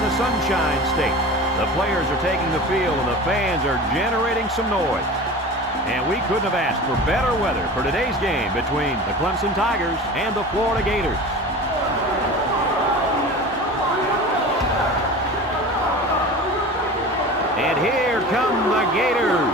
in the Sunshine State. The players are taking the field and the fans are generating some noise. And we couldn't have asked for better weather for today's game between the Clemson Tigers and the Florida Gators. And here come the Gators.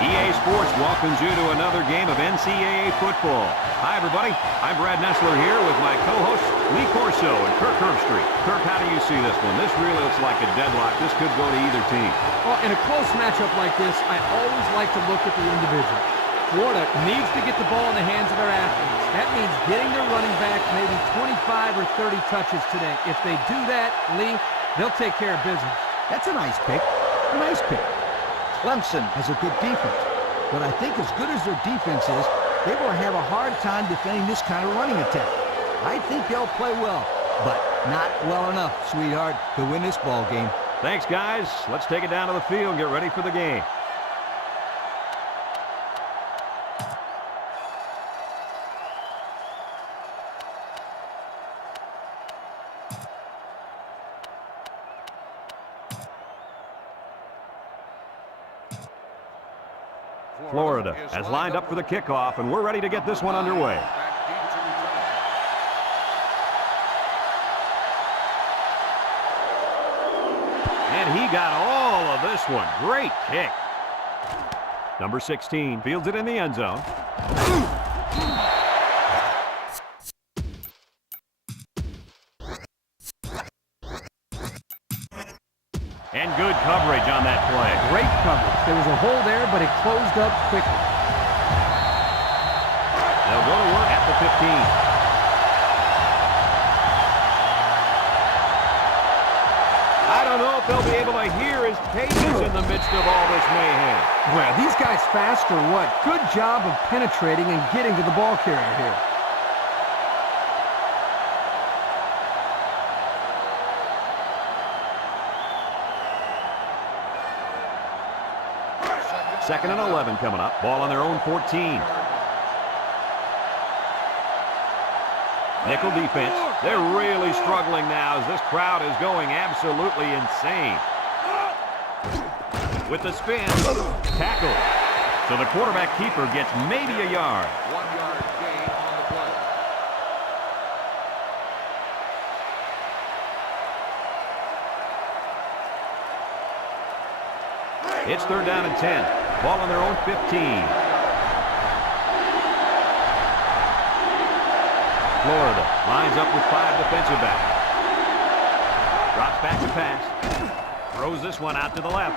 EA Sports welcomes you to another game of NCAA football. Hi, everybody. I'm Brad Nessler here with my co-hosts Lee Corso and Kirk Herbstreit. Kirk, how do you see this one? This really looks like a deadlock. This could go to either team. Well, in a close matchup like this, I always like to look at the individual. Florida needs to get the ball in the hands of their athletes. That means getting their running back maybe 25 or 30 touches today. If they do that, Lee, they'll take care of business. That's a nice pick. A nice pick. Clemson has a good defense, but I think as good as their defense is, they will have a hard time defending this kind of running attack. I think they'll play well, but not well enough, sweetheart, to win this ball game. Thanks, guys. Let's take it down to the field and get ready for the game. Florida has lined up for the kickoff, and we're ready to get this one underway. And he got all of this one. Great kick. Number 16 fields it in the end zone. And good coverage on that play. Great coverage. There was a hole there, but it closed up quickly. They'll go to work at the 15. I don't know if they'll be able to hear his cadence in the midst of all this mayhem. Well, these guys fast or what? Good job of penetrating and getting to the ball carrier here. Second and 11 coming up. Ball on their own 14. Nickel defense. They're really struggling now as this crowd is going absolutely insane. With the spin, tackle. So the quarterback keeper gets maybe a yard. 1 yard gain on the play. It's third down and 10. Ball on their own 15. Florida lines up with 5 defensive backs. Drops back to pass. Throws this one out to the left.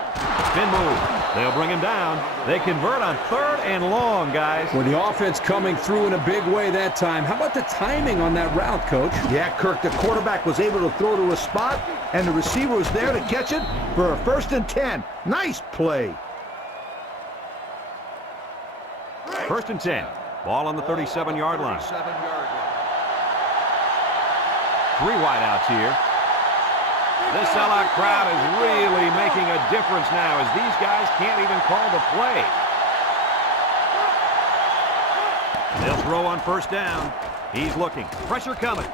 Spin move. They'll bring him down. They convert on third and long, guys. Well, the offense coming through in a big way that time. How about the timing on that route, Coach? Yeah, Kirk, the quarterback was able to throw to a spot, and the receiver was there to catch it for a first and 10. Nice play. First and 10. Ball on the 37-yard line. 37-yard line. 3 wideouts here. This sellout crowd is really making a difference now as these guys can't even call the play. They'll throw on first down. He's looking. Pressure coming.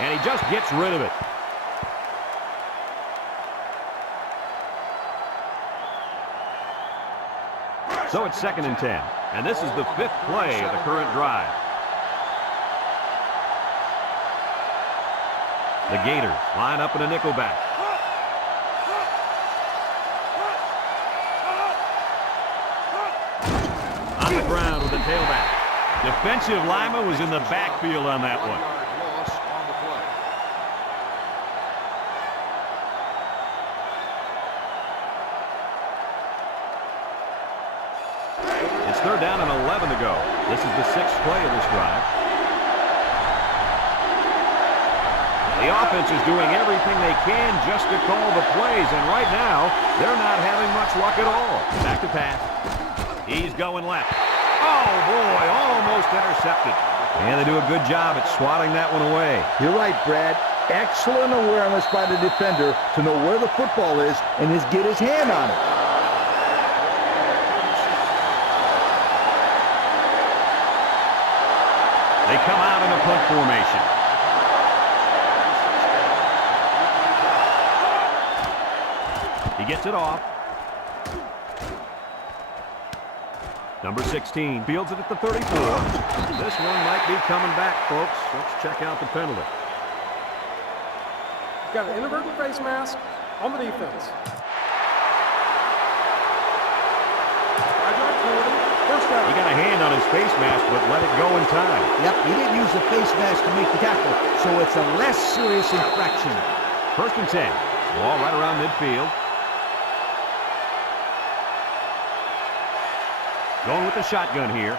And he just gets rid of it. So it's second and 10. And this is the 5th play of the current drive. The Gators line up in a nickel back. On the ground with the tailback. Defensive lineman was in the backfield on that one. 1 yard loss on the play. It's third down and 11 to go. This is the 6th play of this drive. The offense is doing everything they can just to call the plays, and right now, they're not having much luck at all. Back to pass. He's going left. Oh, boy, almost intercepted. And they do a good job at swatting that one away. You're right, Brad. Excellent awareness by the defender to know where the football is and get his hand on it. They come out in a punt formation. He gets it off. Number 16 fields it at the 34. This one might be coming back, folks. Let's check out the penalty. Got an inadvertent face mask on the defense. First down. He got a hand on his face mask, but let it go in time. Yep, he didn't use the face mask to make the tackle, so it's a less serious infraction. 1st and 10. Ball right around midfield. Going with the shotgun here.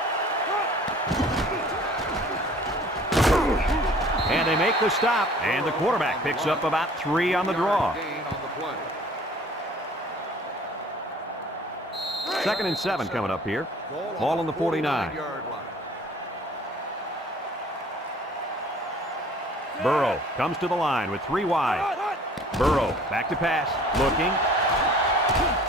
And they make the stop, and the quarterback picks up about 3 on the draw. Gain on the play. 2nd and 7 coming up here. Ball on the 49. Burrow comes to the line with 3 wide. Burrow back to pass, looking.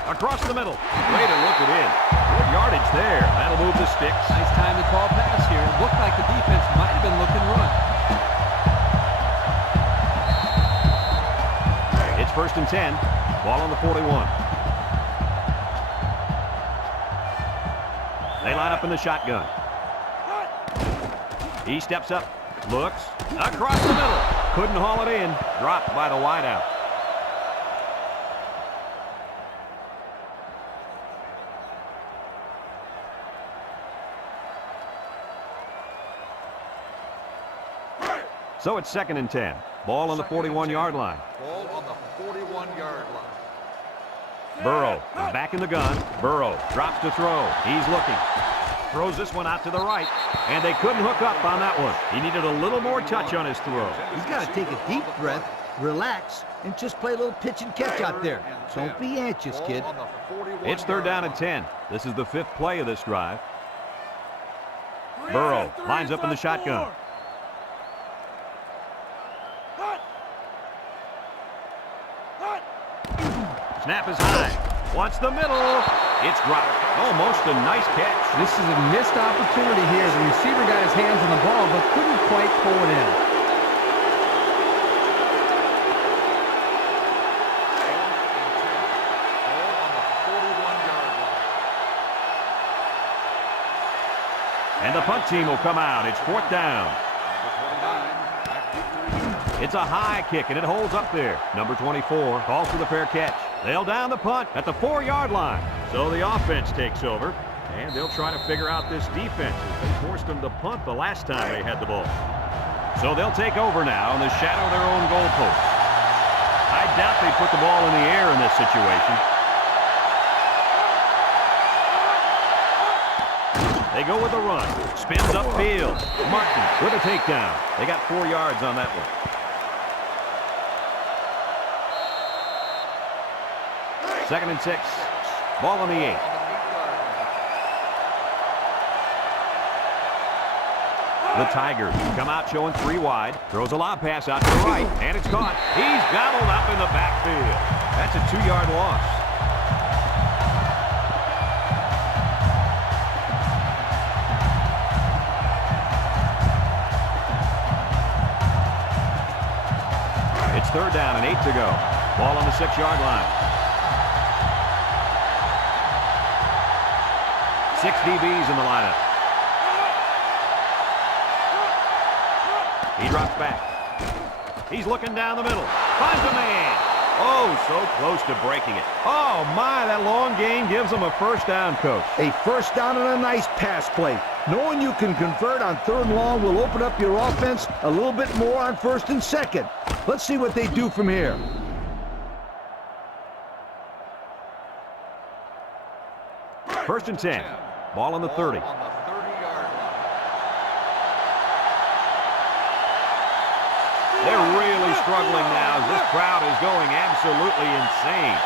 Across the middle. Way to look it in. Good yardage there. That'll move the sticks. Nice time to call pass here. It looked like the defense might have been looking run. It's 1st and 10. Ball on the 41. They line up in the shotgun. He steps up, looks, across the middle. Couldn't haul it in. Dropped by the wideout. So it's 2nd and 10. Ball on the 41-yard line. Ball on the 41-yard line. Burrow is back in the gun. Burrow drops to throw. He's looking. Throws this one out to the right, and they couldn't hook up on that one. He needed a little more touch on his throw. He's got to take a deep breath, relax, and just play a little pitch and catch out there. Don't be anxious, kid. It's 3rd down and 10. This is the 5th play of this drive. Burrow lines up in the shotgun. Snap is high. Wants the middle. It's dropped. Almost a nice catch. This is a missed opportunity here. The receiver got his hands on the ball, but couldn't quite pull it in. And the punt team will come out. It's 4th down. It's a high kick, and it holds up there. Number 24 calls for the fair catch. They'll down the punt at the 4-yard line. So the offense takes over, and they'll try to figure out this defense as they forced them to punt the last time they had the ball. So they'll take over now in the shadow of their own goalpost. I doubt they put the ball in the air in this situation. They go with a run. Spins upfield. Martin with a takedown. They got 4 yards on that one. 2nd and 6. Ball on the 8. The Tigers come out showing 3 wide. Throws a lob pass out to the right, and it's caught. He's gobbled up in the backfield. That's a 2-yard loss. It's 3rd down and 8 to go. Ball on the 6-yard line. 6 DBs in the lineup. He drops back. He's looking down the middle. Finds a man. Oh, so close to breaking it. Oh, my, that long gain gives him a 1st down, Coach. A 1st down and a nice pass play. Knowing you can convert on 3rd and long will open up your offense a little bit more on 1st and 2nd. Let's see what they do from here. First and 10. Ball on the 30. They're really struggling now as this crowd is going absolutely insane.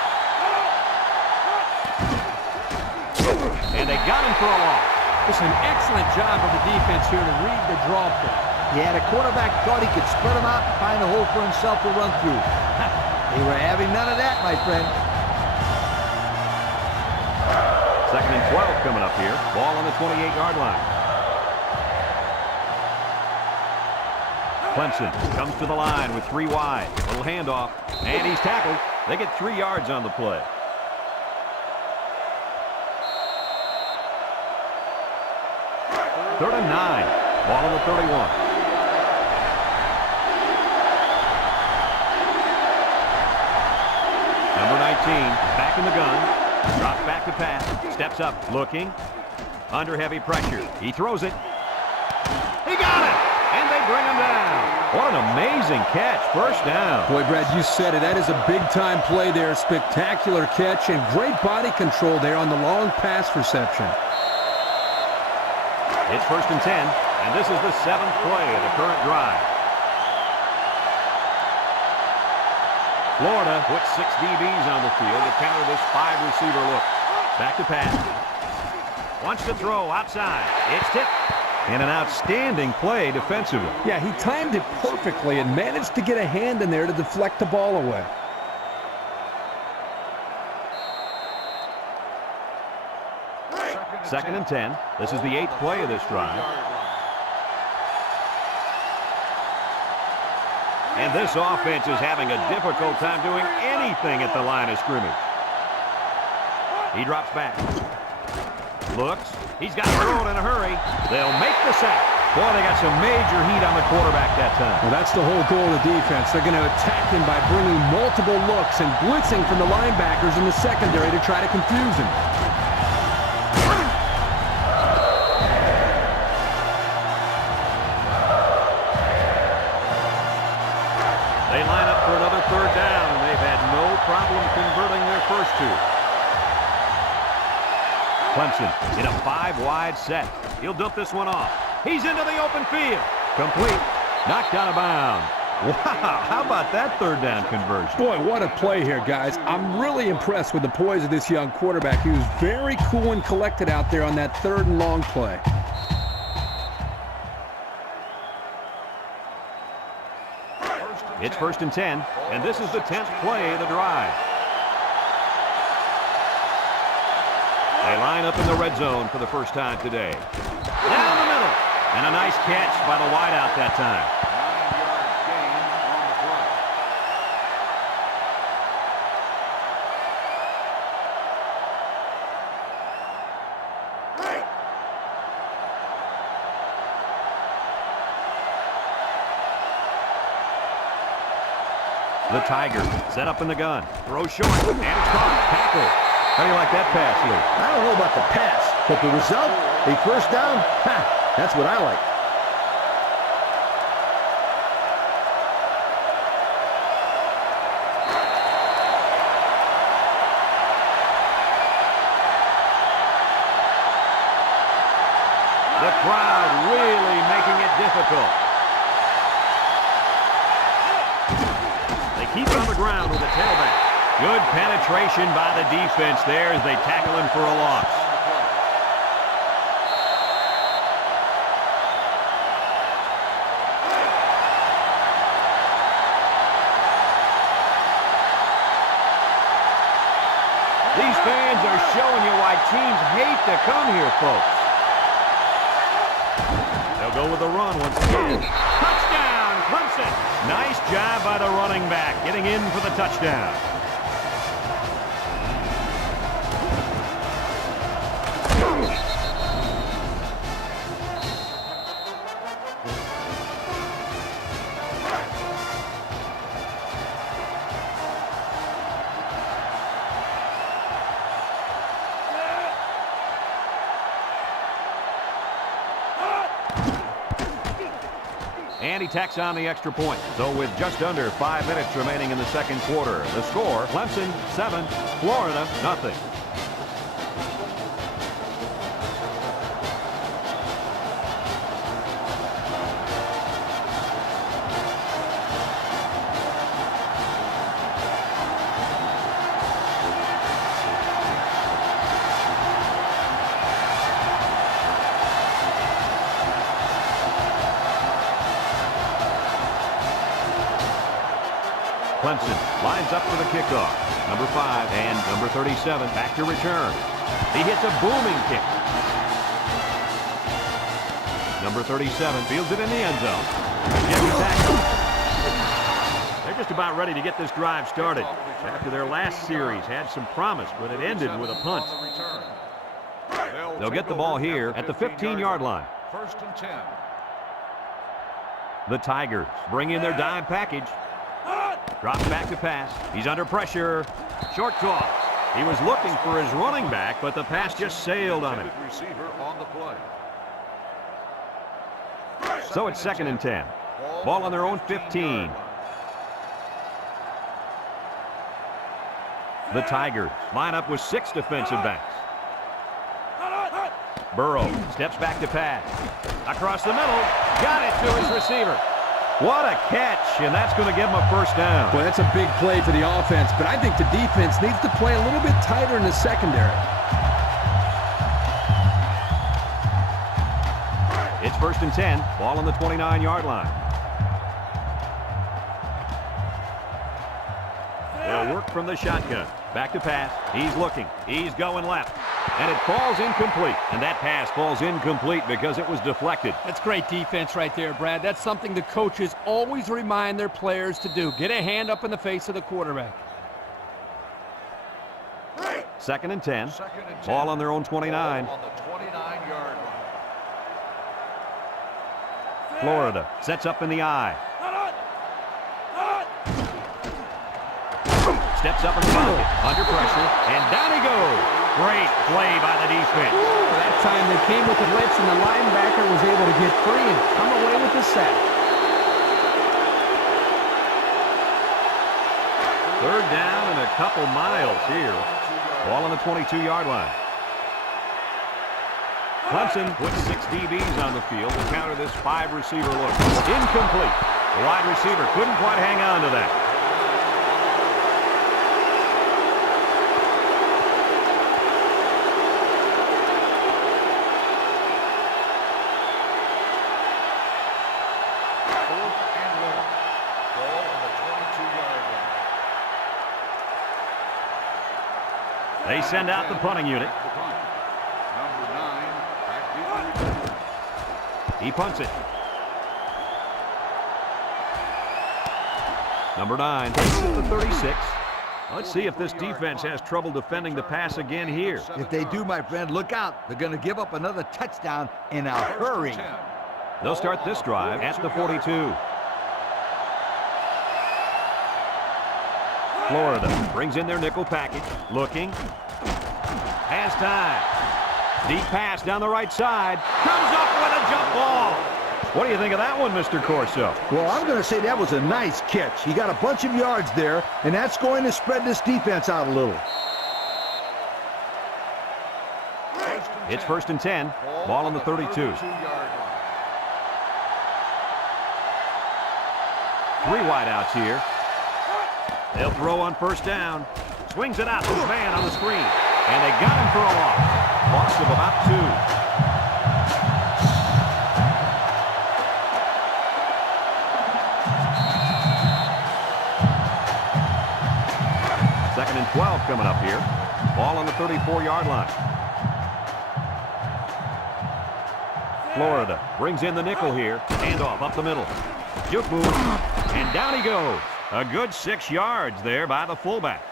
And they got him for a loss. Just an excellent job of the defense here to read the draw play. Yeah, the quarterback thought he could spread them out and find a hole for himself to run through. They were having none of that, my friend. 2nd and 12 coming up here. Ball on the 28-yard line. Clemson comes to the line with 3 wide. Little handoff, and he's tackled. They get 3 yards on the play. Third and 9. Ball on the 31. Number 19, back in the gun. Drops back to pass. Steps up, looking. Under heavy pressure. He throws it. He got it! And they bring him down. What an amazing catch. First down. Boy, Brad, you said it. That is a big-time play there. Spectacular catch and great body control there on the long pass reception. It's first and 10, and this is the 7th play of the current drive. Florida puts 6 DBs on the field to counter this 5-receiver look. Back to pass. Wants to throw outside. It's tipped. And an outstanding play defensively. Yeah, he timed it perfectly and managed to get a hand in there to deflect the ball away. Second and 10. This is the 8th play of this drive. And this offense is having a difficult time doing anything at the line of scrimmage. He drops back. Looks. He's got to throw it in a hurry. They'll make the sack. Boy, they got some major heat on the quarterback that time. Well, that's the whole goal of the defense. They're going to attack him by bringing multiple looks and blitzing from the linebackers in the secondary to try to confuse him. They line up for another third down, and they've had no problem converting their first 2. Clemson in a 5-wide set. He'll dump this one off. He's into the open field. Complete. Knocked out of bounds. Wow, how about that third down conversion? Boy, what a play here, guys. I'm really impressed with the poise of this young quarterback. He was very cool and collected out there on that 3rd and long play. It's first and 10, and this is the 10th play of the drive. They line up in the red zone for the first time today. Down the middle, and a nice catch by the wideout that time. 9-yard gain on the play. The Tiger set up in the gun. Throw short, and it's caught. Tackle. How do you like that pass, Lee? I don't know about the pass, but the result, a first down, that's what I like. The crowd really making it difficult. They keep it on the ground with the tailback. Good penetration by the defense there as they tackle him for a loss. These fans are showing you why teams hate to come here, folks. They'll go with the run once again. Touchdown, Clemson! Nice job by the running back, getting in for the touchdown. And he tacks on the extra point. So with just under 5 minutes remaining in the second quarter, the score, Clemson 7, Florida nothing. Clemson lines up for the kickoff. Number 5 and number 37 back to return. He hits a booming kick. Number 37 fields it in the end zone. Jimmy tackle. They're just about ready to get this drive started. After their last series had some promise, but it ended with a punt. They'll get the ball here at the 15-yard line. 1st and 10. The Tigers bring in their dime package. Drops back to pass. He's under pressure. Short toss. He was looking for his running back, but the pass just sailed on him. Receiver on the play. So it's 2nd and 10. Ball on their own 15. The Tigers line up with 6 defensive backs. Burrow steps back to pass. Across the middle. Got it to his receiver. What a catch, and that's going to give him a first down. Boy, that's a big play for the offense, but I think the defense needs to play a little bit tighter in the secondary. It's 1st and 10. Ball on the 29-yard line. They'll work from the shotgun. Back to pass. He's looking. He's going left. And it falls incomplete. And that pass falls incomplete because it was deflected. That's great defense right there, Brad. That's something the coaches always remind their players to do. Get a hand up in the face of the quarterback. 2nd and 10. 2nd and 10. Ball on their own 29. Ball on the 29-yard line. Florida sets up in the eye. Steps up in the pocket. Under pressure. And down he goes. Great play by the defense. That time they came with the blitz, and the linebacker was able to get free and come away with the sack. 3rd down and a couple miles here. Ball on the 22-yard line. Clemson puts 6 DBs on the field to counter this 5-receiver look. Incomplete. The wide receiver couldn't quite hang on to that. They send out the punting unit. Number 9, back deep. He punts it. Number 9 takes it to the 36. Let's see if this defense has trouble defending the pass again here. If they do, my friend, look out. They're going to give up another touchdown in a hurry. They'll start this drive at the 42. Florida brings in their nickel package. Looking. Has time. Deep pass down the right side. Comes up with a jump ball. What do you think of that one, Mr. Corso? Well, I'm going to say that was a nice catch. He got a bunch of yards there, and that's going to spread this defense out a little. It's 1st and 10. Ball on the 32. 3 wideouts here. They'll throw on 1st down. Swings it out to his man on the screen. And they got him for a loss. Loss of about 2. Second and 12 coming up here. Ball on the 34-yard line. Florida brings in the nickel here. Handoff up the middle. Juke move. And down he goes. A good 6 yards there by the fullback.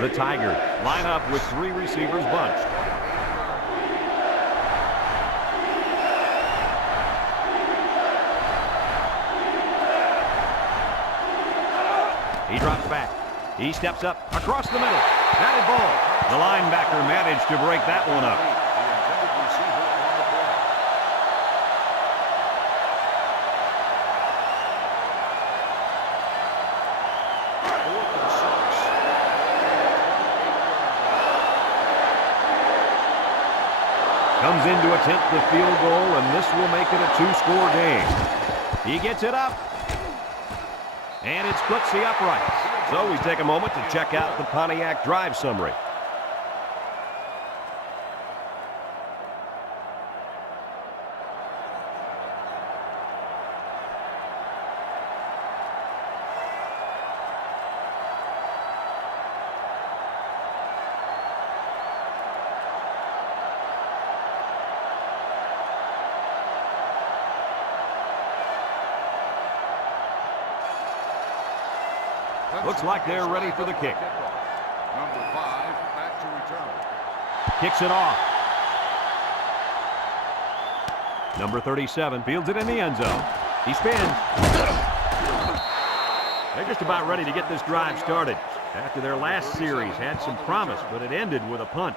The Tigers line up with 3 receivers bunched. He drops back. He steps up across the middle. Batted ball. The linebacker managed to break that one up. Comes in to attempt the field goal, and this will make it a 2-score game. He gets it up. And it splits the uprights. So we take a moment to check out the Pontiac drive summary. Looks like they're ready for the kick. Number 5 back to return. Kicks it off. Number 37 fields it in the end zone. He spins. They're just about ready to get this drive started. After their last series had some promise, but it ended with a punt.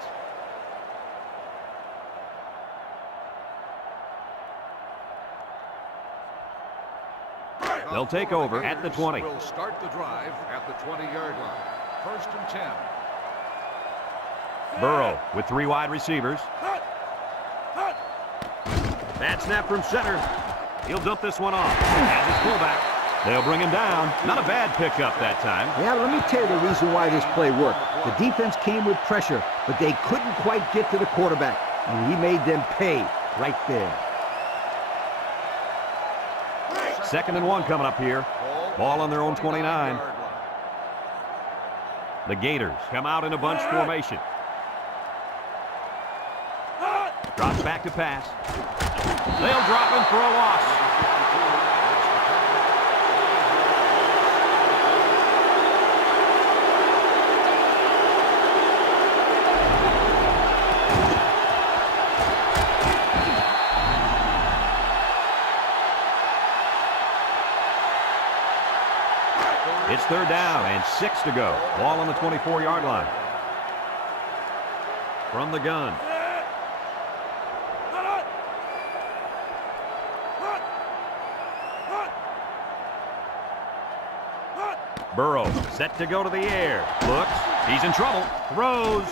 They'll take over at the 20. Will start the drive at the 20-yard line. 1st and 10. Burrow with 3 wide receivers. Bad snap from center. He'll dump this one off. As his fullback. They'll bring him down. Not a bad pickup that time. Yeah, let me tell you the reason why this play worked. The defense came with pressure, but they couldn't quite get to the quarterback, and he made them pay right there. 2nd and 1 coming up here. Ball on their own 29. The Gators come out in a bunch formation. Drops back to pass. They'll drop him for a loss. It's 3rd down and 6 to go. Ball on the 24-yard line. From the gun. Burrow set to go to the air. Looks. He's in trouble. Throws.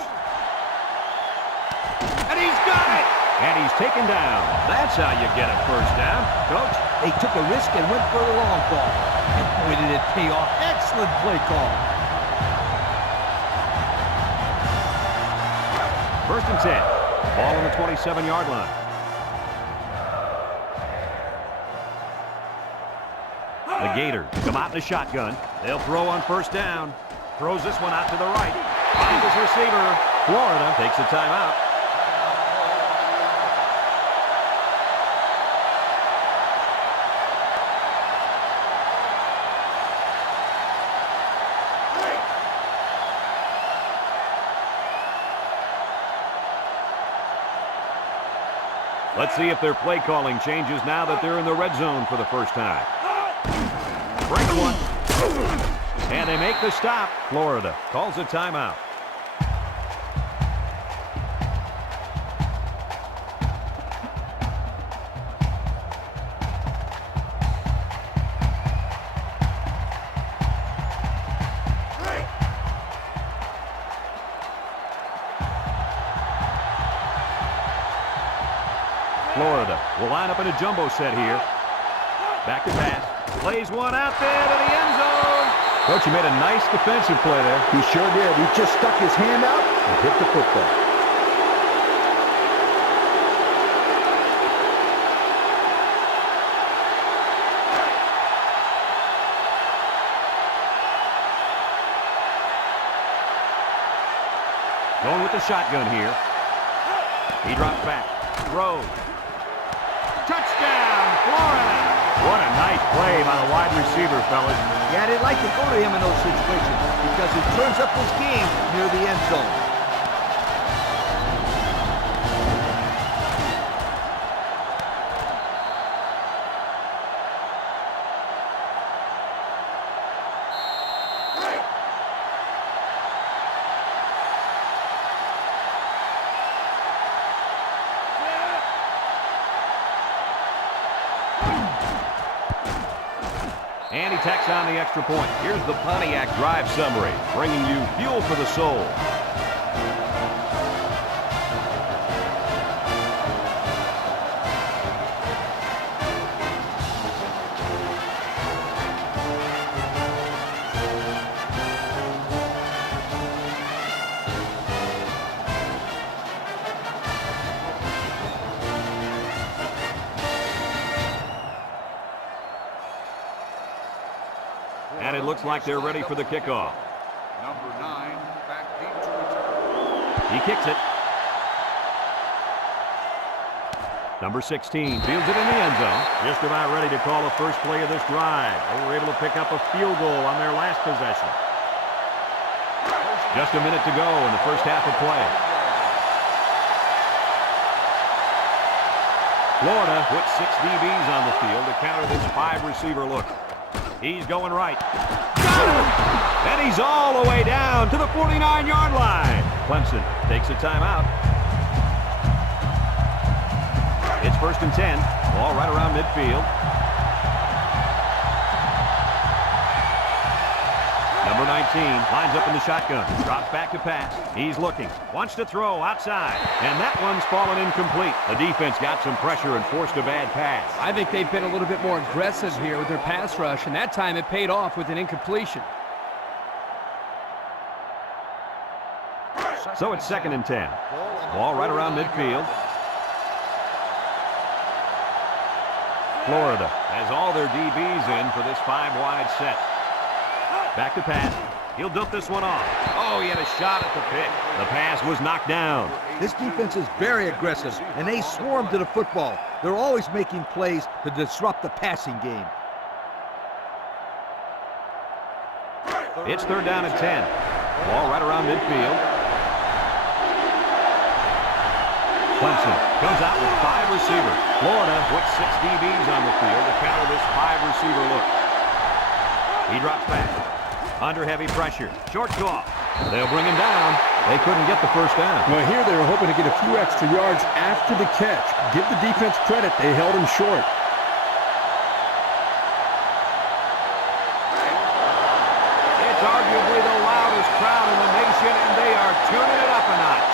And he's got it. And he's taken down. That's how you get a 1st down. Coach? They took a risk and went for the long ball. And boy, did it pay off. Excellent play call. 1st and 10. Ball on the 27-yard line. The Gators come out in the shotgun. They'll throw on 1st down. Throws this one out to the right. Finds his receiver. Florida takes a timeout. Let's see if their play calling changes now that they're in the red zone for the first time. Break one. And they make the stop. Florida calls a timeout. Florida will line up in a jumbo set here. Back to pass. Plays one out there to the end zone. Coach, he made a nice defensive play there. He sure did. He just stuck his hand out and hit the football. Going with the shotgun here. He drops back. Throws. Touchdown, Florida! What a nice play by the wide receiver, fellas. Yeah, they'd like to go to him in those situations because he turns up his game near the end zone. And he tacks on the extra point. Here's the Pontiac drive summary, bringing you fuel for the soul. And it looks like they're ready for the kickoff. Number 9, back deep to return. He kicks it. Number 16 fields it in the end zone. Just about ready to call the first play of this drive. They were able to pick up a field goal on their last possession. Just a minute to go in the first half of play. Florida puts 6 DBs on the field to counter this 5-receiver look. He's going right. Got him! And he's all the way down to the 49-yard line. Clemson takes a timeout. It's 1st and 10. Ball right around midfield. Number 19 lines up in the shotgun. Drops back to pass. He's looking. Wants to throw outside. And that one's fallen incomplete. The defense got some pressure and forced a bad pass. I think they've been a little bit more aggressive here with their pass rush, and that time it paid off with an incompletion. So it's 2nd and 10. Ball right around midfield. Florida has all their DBs in for this 5-wide set. Back to pass. He'll dump this one off. Oh, he had a shot at the pick. The pass was knocked down. This defense is very aggressive, and they swarm to the football. They're always making plays to disrupt the passing game. It's 3rd down and 10. Ball right around midfield. Clemson comes out with 5 receivers. Florida puts 6 DBs on the field to counter this 5-receiver look. He drops back. Under heavy pressure. Short off. They'll bring him down. They couldn't get the first down. Well, here they were hoping to get a few extra yards after the catch. Give the defense credit. They held him short. It's arguably the loudest crowd in the nation, and they are tuning it up a notch.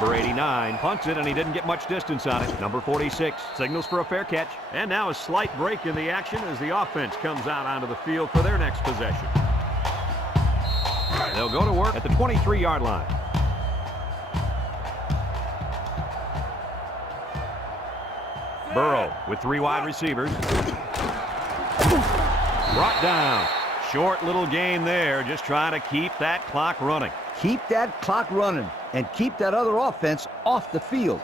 Number 89 punts it, and he didn't get much distance on it. Number 46 signals for a fair catch. And now a slight break in the action as the offense comes out onto the field for their next possession. They'll go to work at the 23-yard line. Burrow with 3 wide receivers. Brought down. Short little gain there, just trying to keep that clock running. Keep that clock running and keep that other offense off the field.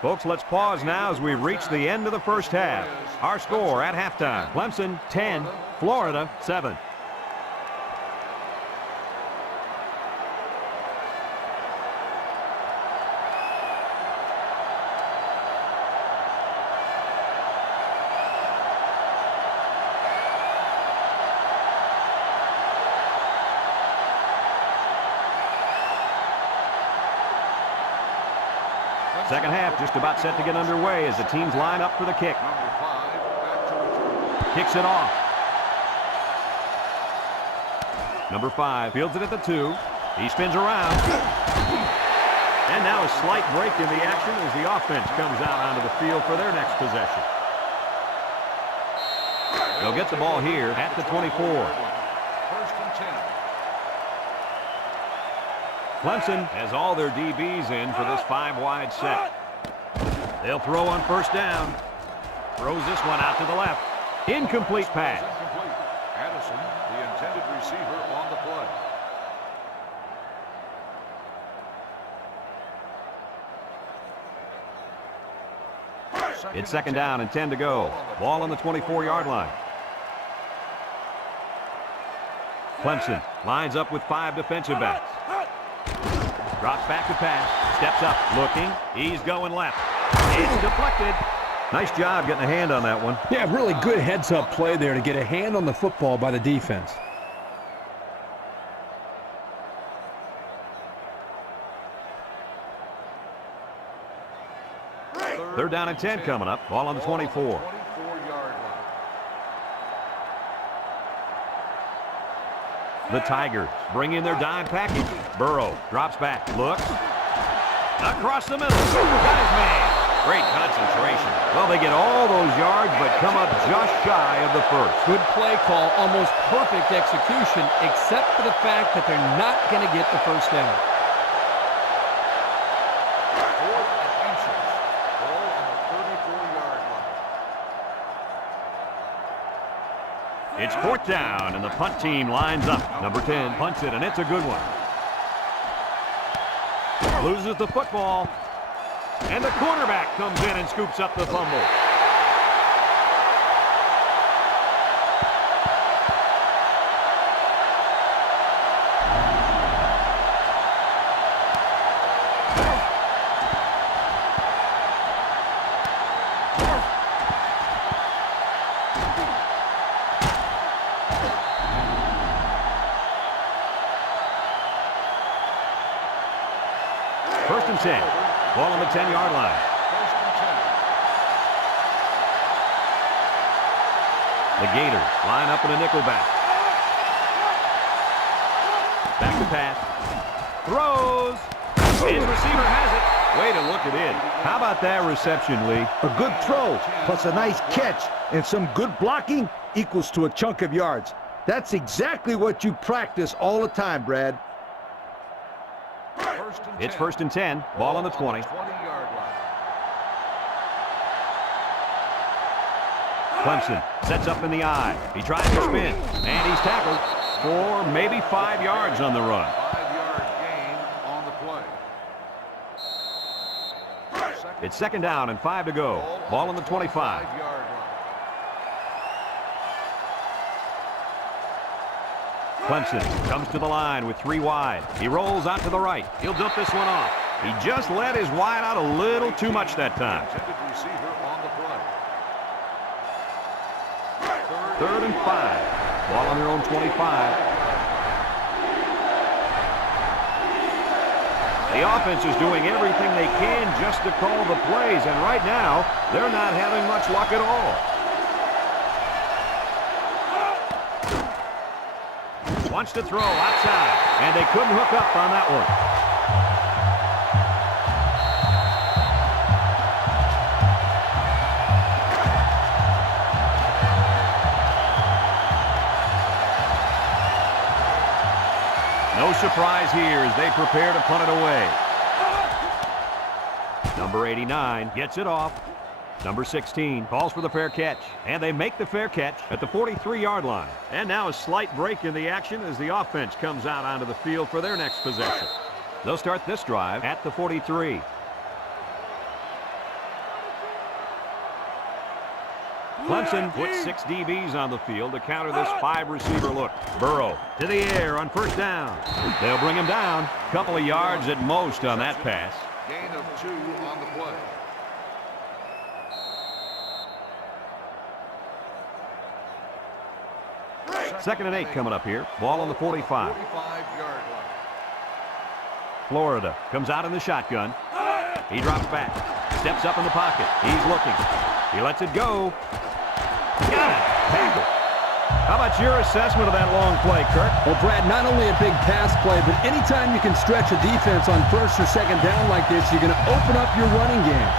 Folks, let's pause now as we've reached the end of the first half. Our score at halftime, Clemson 10, Florida 7. Second half just about set to get underway as the teams line up for the kick. Kicks it off. Number 5 fields it at the 2. He spins around. And now a slight break in the action as the offense comes out onto the field for their next possession. They'll get the ball here at the 24. 1st and 10. Clemson has all their DBs in for this 5-wide set. They'll throw on 1st down. Throws this one out to the left. Incomplete pass. Incomplete. Addison, the intended receiver, on the play. It's 2nd down and 10 to go. Ball on the 24-yard line. Clemson lines up with 5 defensive backs. Drops back to pass. Steps up. Looking. He's going left. It's deflected. Nice job getting a hand on that one. Yeah, really good heads-up play there to get a hand on the football by the defense. Third down and 10 coming up. Ball on the 24. 24-yard line. The Tigers bring in their dime package. Burrow drops back. Looks. Across the middle. Got his man. Great concentration. Well, they get all those yards, but come up just shy of the first. Good play call, almost perfect execution, except for the fact that they're not going to get the first down. 4th and inches. It's fourth down, and the punt team lines up. Number 10 punts it, and it's a good one. Loses the football, and the quarterback comes in and scoops up the fumble. First and 10. Ball on the 10-yard line. First and 10. The Gators line up in a nickel back. Back to pass. Throws. His receiver has it. Way to look it in. How about that reception, Lee? A good throw plus a nice catch and some good blocking equals to a chunk of yards. That's exactly what you practice all the time, Brad. It's first and 10. Ball on the 20. 20-yard line. Clemson sets up in the eye. He tries to spin, and he's tackled for maybe 5 yards on the run. 5-yard gain on the play. It's second down and 5 to go. Ball on the 25. 5-yard line. Clemson comes to the line with 3 wide. He rolls out to the right. He'll dump this one off. He just let his wide out a little too much that time. Intended receiver on the play. Third and 5. Ball on their own 25. The offense is doing everything they can just to call the plays, and right now, they're not having much luck at all. Wants to throw outside, and they couldn't hook up on that one. No surprise here as they prepare to punt it away. Number 89 gets it off. Number 16 calls for the fair catch, and they make the fair catch at the 43-yard line. And now a slight break in the action as the offense comes out onto the field for their next possession. They'll start this drive at the 43. Clemson puts 6 DBs on the field to counter this 5-receiver look. Burrow to the air on first down. They'll bring him down. Couple of yards at most on that pass. Gain of 2 on the play. Second and 8 coming up here. Ball on the 45. 45-yard line. Florida comes out in the shotgun. He drops back. Steps up in the pocket. He's looking. He lets it go. Got it. Tackle. How about your assessment of that long play, Kirk? Well, Brad, not only a big pass play, but anytime you can stretch a defense on first or second down like this, you're going to open up your running game.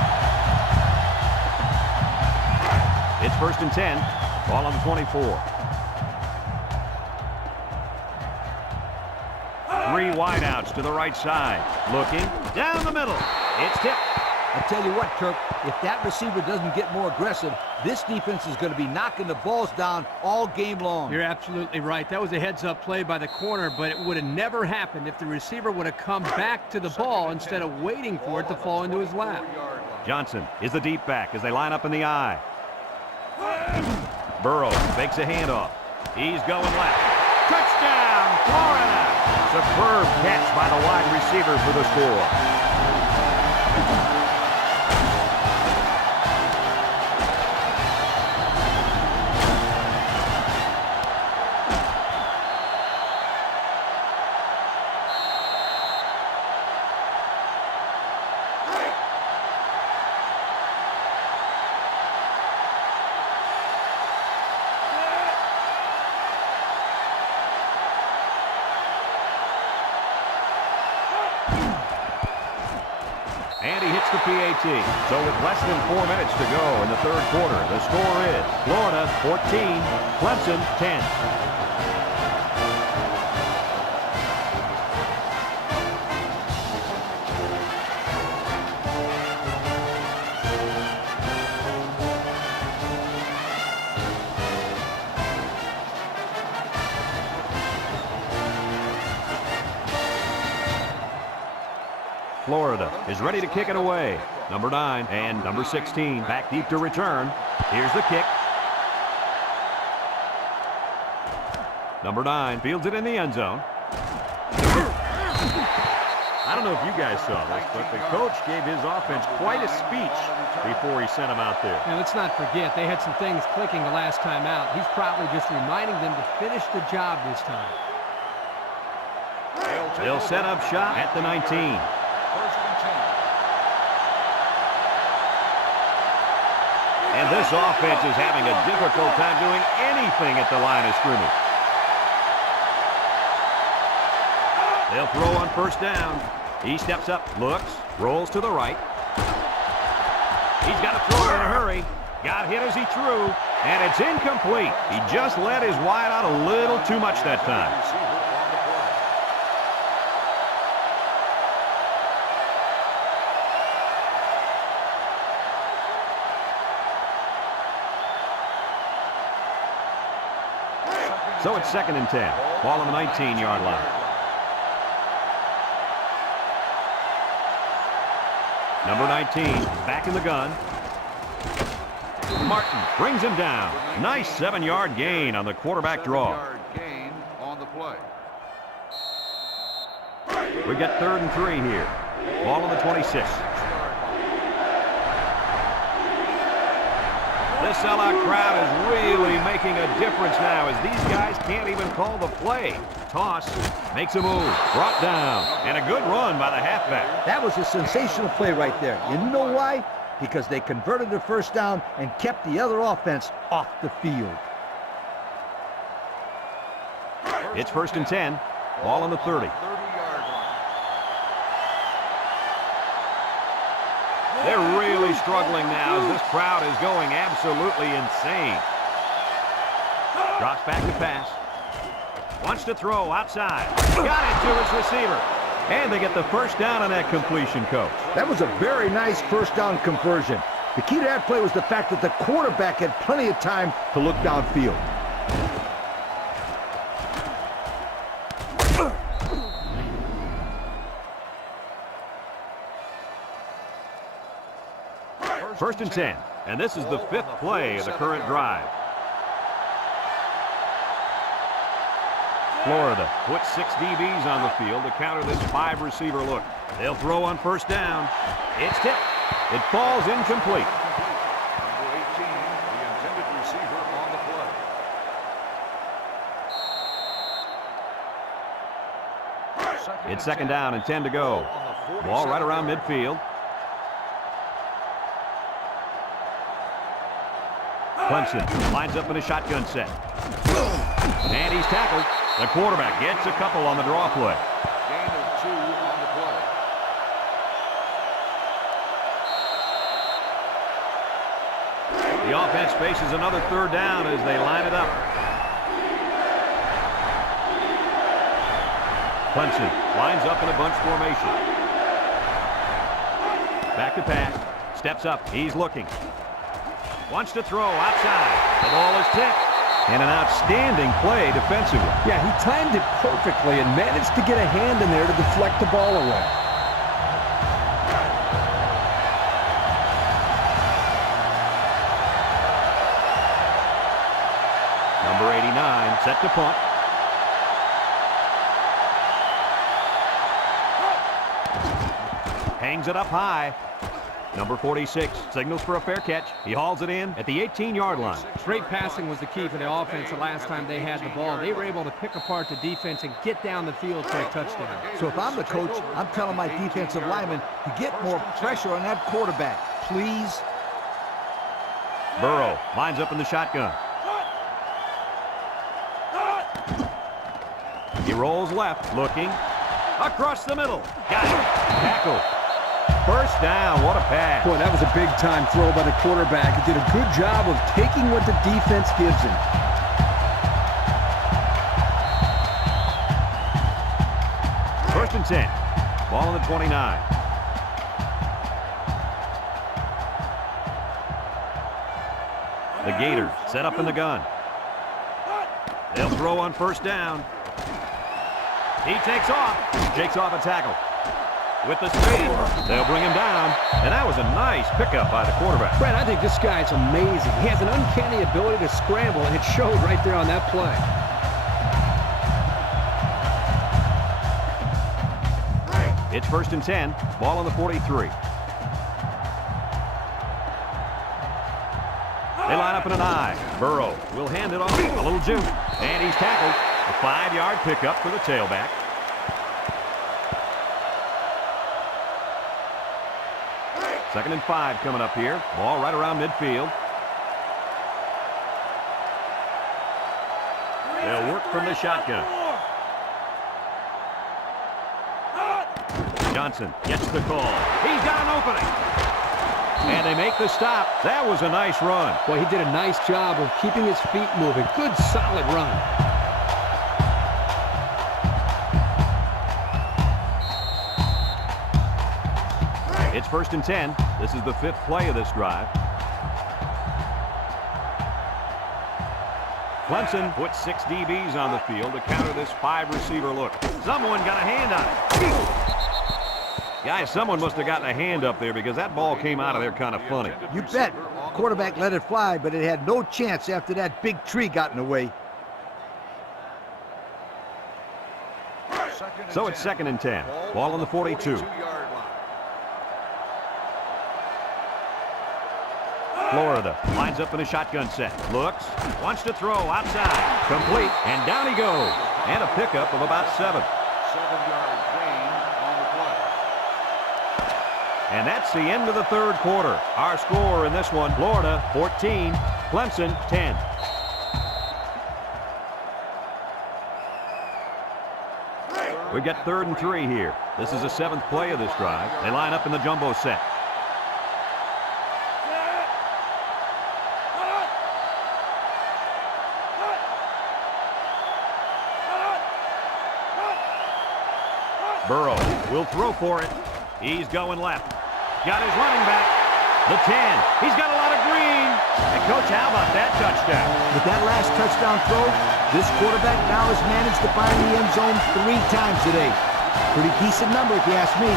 It's first and 10. Ball on the 24. 3 wideouts to the right side. Looking down the middle. It's tipped. I tell you what, Kirk, if that receiver doesn't get more aggressive, this defense is going to be knocking the balls down all game long. You're absolutely right. That was a heads-up play by the corner, but it would have never happened if the receiver would have come back to the ball instead of waiting for it to fall into his lap. Johnson is the deep back as they line up in the eye. Burrow fakes a handoff. He's going left. Touchdown, Florida! Superb catch by the wide receiver for the score. And he hits the PAT. So with less than 4 minutes to go in the third quarter, the score is Florida 14, Clemson 10. Florida is ready to kick it away. Number 9 and number 16 back deep to return. Here's the kick. Number 9 fields it in the end zone. I don't know if you guys saw this, but the coach gave his offense quite a speech before he sent them out there. And let's not forget, they had some things clicking the last time out. He's probably just reminding them to finish the job this time. They'll set up shop at the 19. First and 10. And this offense is having a difficult time doing anything at the line of scrimmage. They'll throw on first down. He steps up, looks, rolls to the right. He's got to throw it in a hurry. Got hit as he threw, and it's incomplete. He just let his wide out a little too much that time. So it's 2nd and 10. Ball on the 19-yard line. Number 19, back in the gun. Martin brings him down. Nice 7-yard gain on the quarterback draw. 7-yard gain on the play. We got 3rd and 3 here. Ball on the 26. This sellout crowd is really making a difference now as these guys can't even call the play. Toss, makes a move, brought down, and a good run by the halfback. That was a sensational play right there. You know why? Because they converted the first down and kept the other offense off the field. It's 1st and 10. Ball on the 30. 30-yard line. They're really struggling now as this crowd is going absolutely insane. Drops back to pass. Wants to throw outside. Got it to his receiver. And they get the first down on that completion, Coach. That was a very nice first down conversion. The key to that play was the fact that the quarterback had plenty of time to look downfield. First and 10. And this is the 5th play of the current drive. Florida puts 6 DBs on the field to counter this 5-receiver look. They'll throw on first down. It's tipped. It falls incomplete. Number 18, the intended receiver on the play. It's 2nd down and 10 to go. Ball right around midfield. Clemson lines up in a shotgun set. And he's tackled. The quarterback gets a couple on the draw play. Gain of 2 on the play. The offense faces another 3rd down as they line it up. Clemson lines up in a bunch formation. Back to pass. Steps up. He's looking. Wants to throw outside. The ball is tipped. And an outstanding play defensively. Yeah, he timed it perfectly and managed to get a hand in there to deflect the ball away. Number 89 set to punt. Hangs it up high. Number 46 signals for a fair catch. He hauls it in at the 18-yard line. Great passing was the key for the offense the last time they had the ball. They were able to pick apart the defense and get down the field for a touchdown. So if I'm the coach, I'm telling my defensive linemen to get more pressure on that quarterback, please. Burrow lines up in the shotgun. He rolls left, looking. Across the middle. Got it. Tackle. First down. What a pass. Boy, that was a big-time throw by the quarterback. He did a good job of taking what the defense gives him. First and 10. Ball on the 29. The Gators set up in the gun. They'll throw on first down. He takes off. Shakes off a tackle. with the speed. They'll bring him down. And that was a nice pickup by the quarterback. Brad, I think this guy's amazing. He has an uncanny ability to scramble, and it showed right there on that play. It's 1st and 10. Ball on the 43. They line up in an I. Burrow will hand it off. A little juke. And he's tackled. A 5-yard pickup for the tailback. Second and 5 coming up here. Ball right around midfield. They'll work from the shotgun. Johnson gets the call. He's got an opening. And they make the stop. That was a nice run. Boy, he did a nice job of keeping his feet moving. Good, solid run. It's 1st and 10. This is the 5th play of this drive. Clemson puts 6 DBs on the field to counter this 5-receiver look. Someone got a hand on it. Guys, someone must have gotten a hand up there because that ball came out of there kind of funny. You bet. Quarterback let it fly, but it had no chance after that big tree got in the way. So it's 2nd and 10. Ball on the 42. Florida lines up in a shotgun set. Looks, wants to throw outside. Complete, and down he goes. And a pickup of about 7. 7-yard gain on the play. And that's the end of the 3rd quarter. Our score in this one, Florida 14, Clemson 10. We've got 3rd and 3 here. This is the 7th play of this drive. They line up in the jumbo set. Burrow will throw for it. He's going left. Got his running back. The 10. He's got a lot of green. And, Coach, how about that touchdown? With that last touchdown throw, this quarterback now has managed to find the end zone 3 times today. Pretty decent number if you ask me.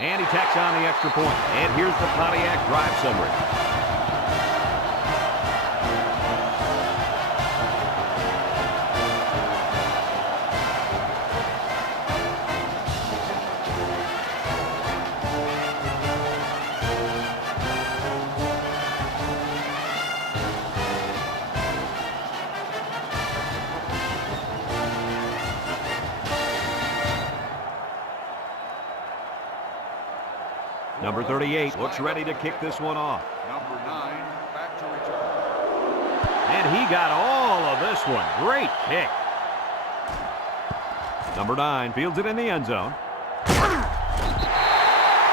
And he tacks on the extra point. And here's the Pontiac drive summary. Number 38 looks ready to kick this one off. Number 9 back to return. And he got all of this one. Great kick. Number 9 fields it in the end zone.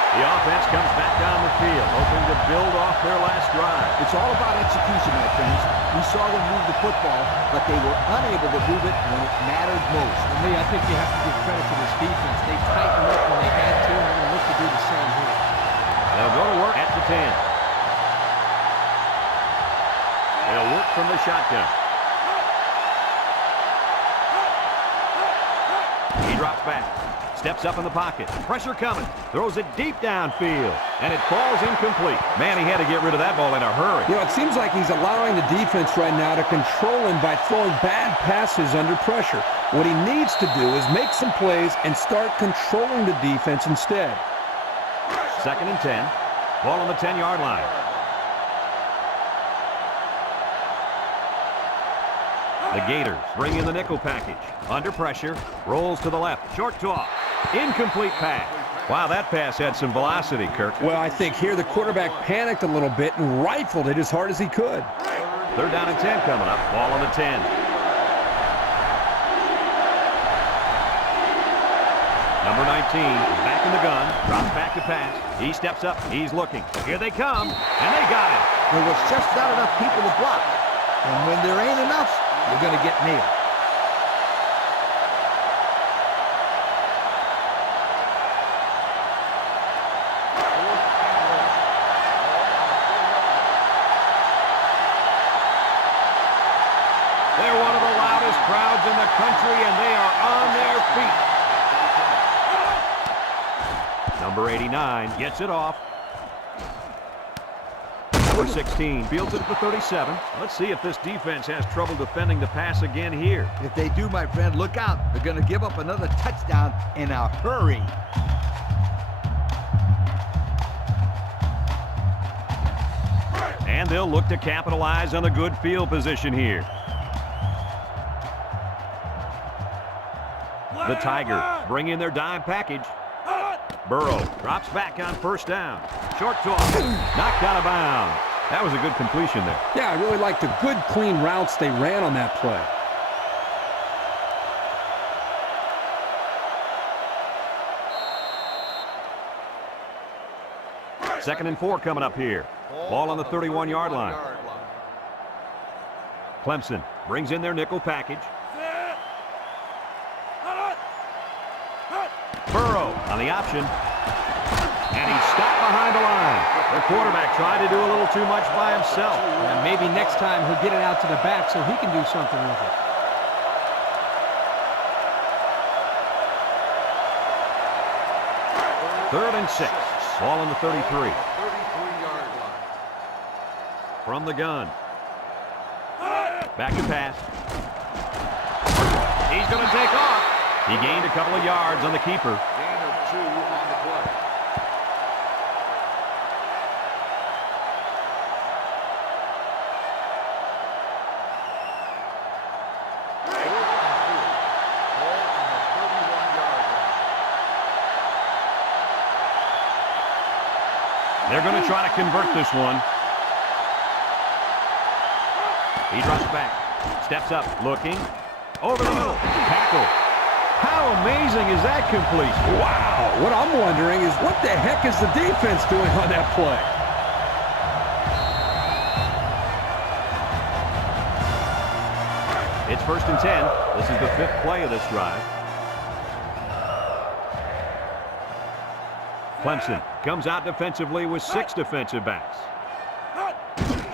The offense comes back down the field, hoping to build off their last drive. It's all about execution, my friends. We saw them move the football, but they were unable to move it when it mattered most. For me, I think you have to give credit to this defense. They tightened up when they had to, and they're going to look to do the same here. They'll go to work at the 10. They'll work from the shotgun. He drops back. Steps up in the pocket. Pressure coming. Throws it deep downfield. And it falls incomplete. Man, he had to get rid of that ball in a hurry. You know, it seems like he's allowing the defense right now to control him by throwing bad passes under pressure. What he needs to do is make some plays and start controlling the defense instead. 2nd and 10. Ball on the 10-yard line. The Gators bring in the nickel package. Under pressure. Rolls to the left. Short toss. Incomplete pass. Wow, that pass had some velocity, Kirk. Well, I think here the quarterback panicked a little bit and rifled it as hard as he could. 3rd down and 10 coming up. Ball on the 10. Number 19 is back in the gun, drops back to pass. He steps up, he's looking. Here they come, and they got him. There was just not enough people to block. And when there ain't enough, you're going to get nailed. They're one of the loudest crowds in the country, and they are on their feet. Number 89 gets it off. Number 16 fields it at the 37. Let's see if this defense has trouble defending the pass again here. If they do, my friend, look out. They're going to give up another touchdown in a hurry. And they'll look to capitalize on the good field position here. The Tigers bring in their dime package. Burrow drops back on first down. Short toss, knocked out of bounds. That was a good completion there. Yeah, I really liked the good, clean routes they ran on that play. Second and 4 coming up here. Ball on the 31-yard line. Clemson brings in their nickel package. Burrow on the option. And he's stopped behind the line. The quarterback tried to do a little too much by himself. And maybe next time he'll get it out to the back so he can do something with it. Third and 6. Ball on the 33. 33-yard line. From the gun. Back to pass. He's going to take off. He gained a couple of yards on the keeper. Gain of 2 on the play. They're going to try to convert this one. He drops back. Steps up. Looking. Over the middle. Tackle. How amazing is that completion? Wow. What I'm wondering is what the heck is the defense doing on that play? It's first and 10. This is the 5th play of this drive. Clemson comes out defensively with 6 defensive backs.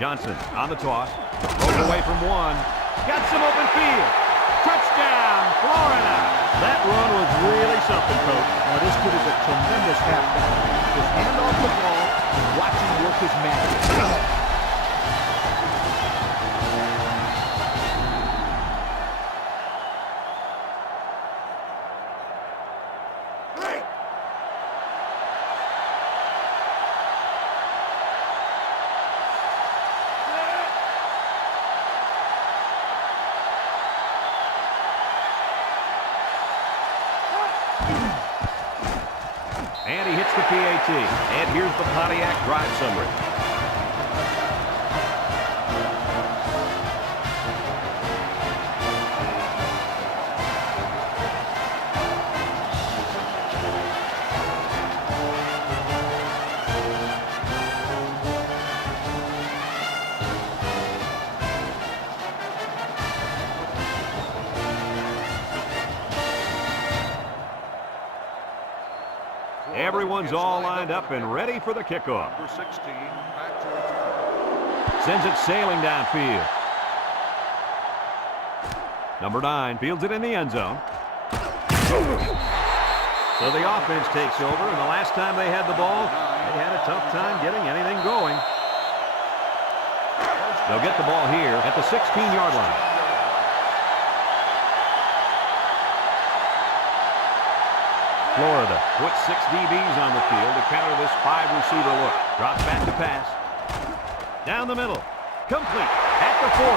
Johnson on the toss. Rolled away from one. Got some open field. Touchdown, Florida. That run was really something, Coach. Now, this kid is a tremendous halfback. Just hand off the ball and watch him work his magic. And he hits the PAT. And here's the Pontiac drive summary. Everyone's all lined up and ready for the kickoff. Number 16, back to return. Sends it sailing downfield. Number 9 fields it in the end zone. So the offense takes over, and the last time they had the ball, they had a tough time getting anything going. They'll get the ball here at the 16-yard line. Florida puts 6 DBs on the field to counter this 5-receiver look. Drops back to pass. Down the middle. Complete. At the 40.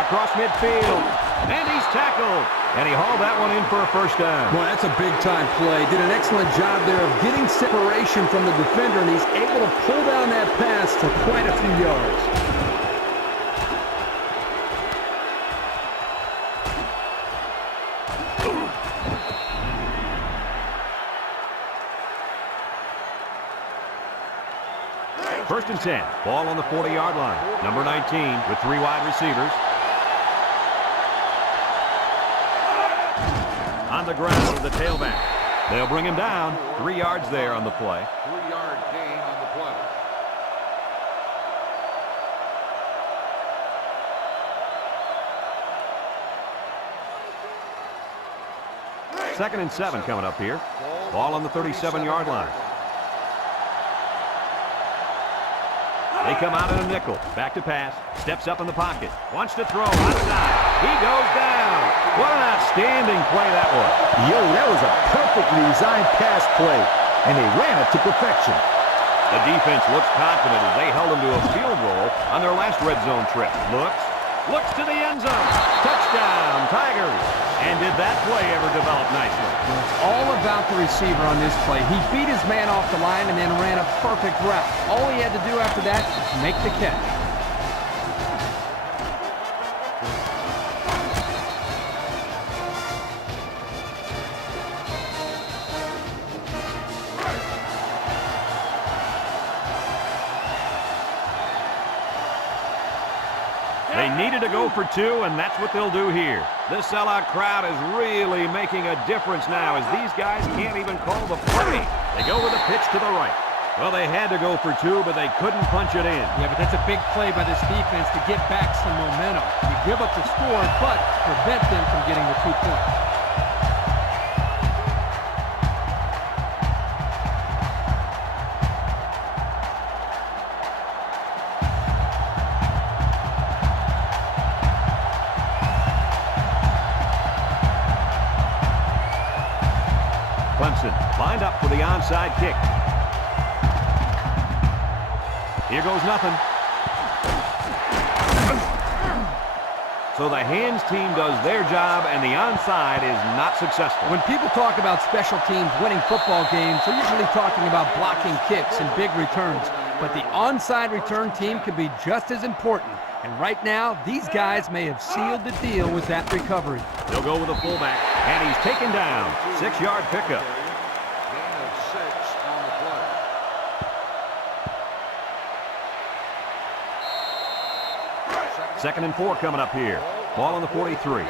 Across midfield. And he's tackled. And he hauled that one in for a first down. Boy, that's a big-time play. Did an excellent job there of getting separation from the defender, and he's able to pull down that pass for quite a few yards. First and 10. Ball on the 40-yard line. Number 19 with 3 wide receivers. On the ground with the tailback. They'll bring him down. 3 yards there on the play. 3-yard gain on the play. Second and 7 coming up here. Ball on the 37-yard line. They come out in a nickel. Back to pass. Steps up in the pocket. Wants to throw. Outside. He goes down. What an outstanding play that was. Yo, that was a perfectly designed pass play, and they ran it to perfection. The defense looks confident as they held them to a field goal on their last red zone trip. Looks to the end zone. Touchdown, Tigers. And did that play ever develop nicely? It's all about the receiver on this play. He beat his man off the line and then ran a perfect route. All he had to do after that is make the catch. They needed to go for 2, and that's what they'll do here. This sellout crowd is really making a difference now as these guys can't even call the play. They go with a pitch to the right. Well, they had to go for 2, but they couldn't punch it in. Yeah, but that's a big play by this defense to get back some momentum. You give up the score, but prevent them from getting the 2 points. Clemson lined up for the onside kick. Here goes nothing. So the hands team does their job, and the onside is not successful. When people talk about special teams winning football games, they're usually talking about blocking kicks and big returns. But the onside return team can be just as important. And right now, these guys may have sealed the deal with that recovery. They'll go with a fullback, and he's taken down. 6-yard pickup. Gain of 6 on the play. Second and 4 coming up here. Ball on the 43.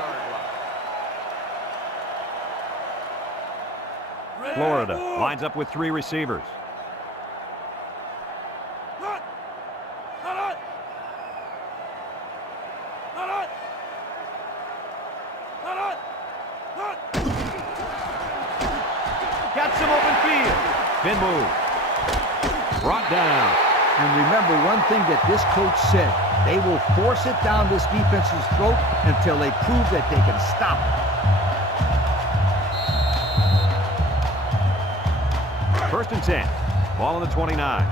Florida lines up with 3 receivers. Got some open field. Spin move. Brought down. And remember one thing that this coach said. They will force it down this defense's throat until they prove that they can stop it. First and 10. Ball on the 29.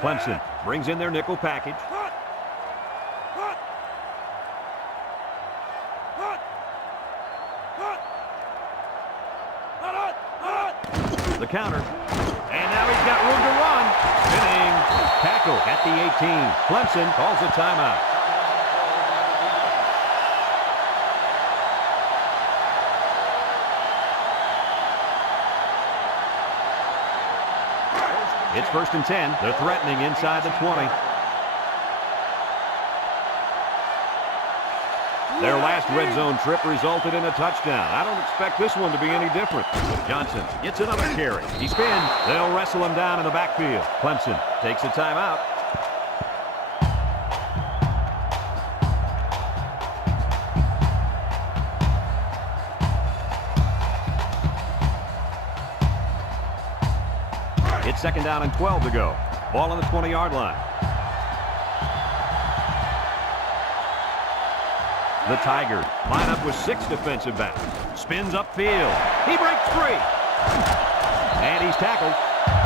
Clemson brings in their nickel package. The counter. And now he's got room to run. Spinning. Tackle at the 18. Clemson calls a timeout. It's first and 10. They're threatening inside the 20. Their last red zone trip resulted in a touchdown. I don't expect this one to be any different. Johnson gets another carry. He spins. They'll wrestle him down in the backfield. Clemson takes a timeout. It's second down and 12 to go. Ball on the 20-yard line. The Tigers line up with 6 defensive backs. Spins upfield. He breaks free. And he's tackled.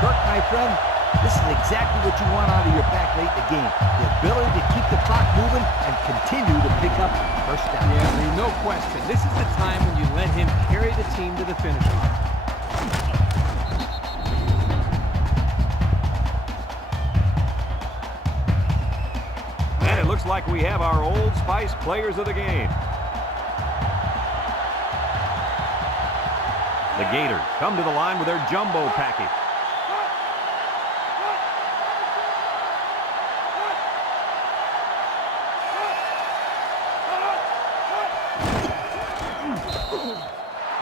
Kirk, my friend, this is exactly what you want out of your back late in the game. The ability to keep the clock moving and continue to pick up first down. Yeah, Lee, no question. This is the time when you let him carry the team to the finish line. Looks like we have our Old Spice players of the game. The Gators come to the line with their jumbo package.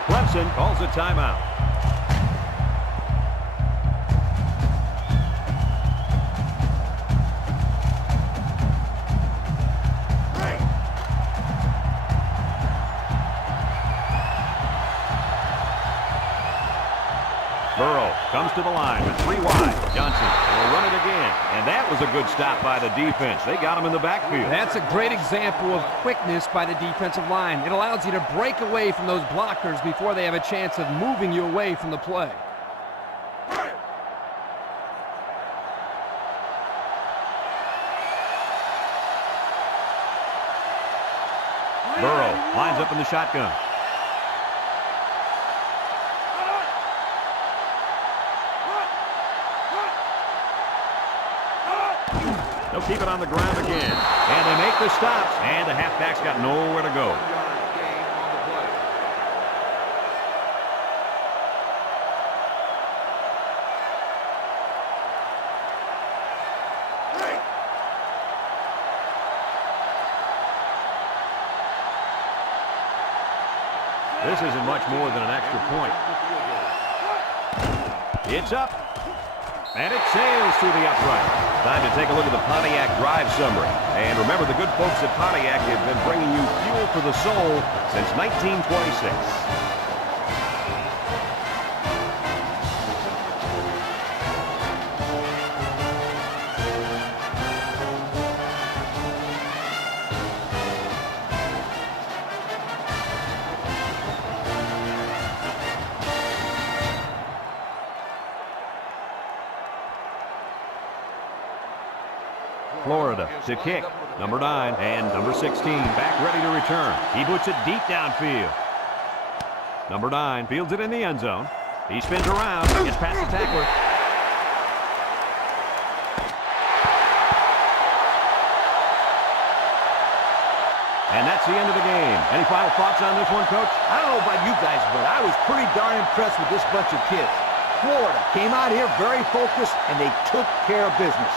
Clemson calls a timeout. Burrow comes to the line with 3 wide. Johnson will run it again. And that was a good stop by the defense. They got him in the backfield. That's a great example of quickness by the defensive line. It allows you to break away from those blockers before they have a chance of moving you away from the play. Burrow lines up in the shotgun. They'll keep it on the ground again. And they make the stops. And the halfback's got nowhere to go. This isn't much more than an extra point. It's up. And it sails through the upright. Time to take a look at the Pontiac drive summary. And remember, the good folks at Pontiac have been bringing you fuel for the soul since 1926. Florida to kick. Number 9 and number 16 back ready to return. He boots it deep downfield. Number 9 fields it in the end zone. He spins around, gets past the tackler. And that's the end of the game. Any final thoughts on this one, Coach? I don't know about you guys, but I was pretty darn impressed with this bunch of kids. Florida came out here very focused, and they took care of business.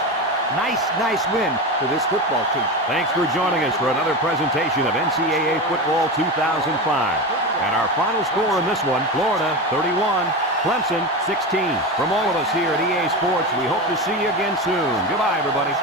Nice win for this football team. Thanks for joining us for another presentation of NCAA Football 2005. And our final score in this one, Florida 31, Clemson 16. From all of us here at EA Sports, we hope to see you again soon. Goodbye, everybody.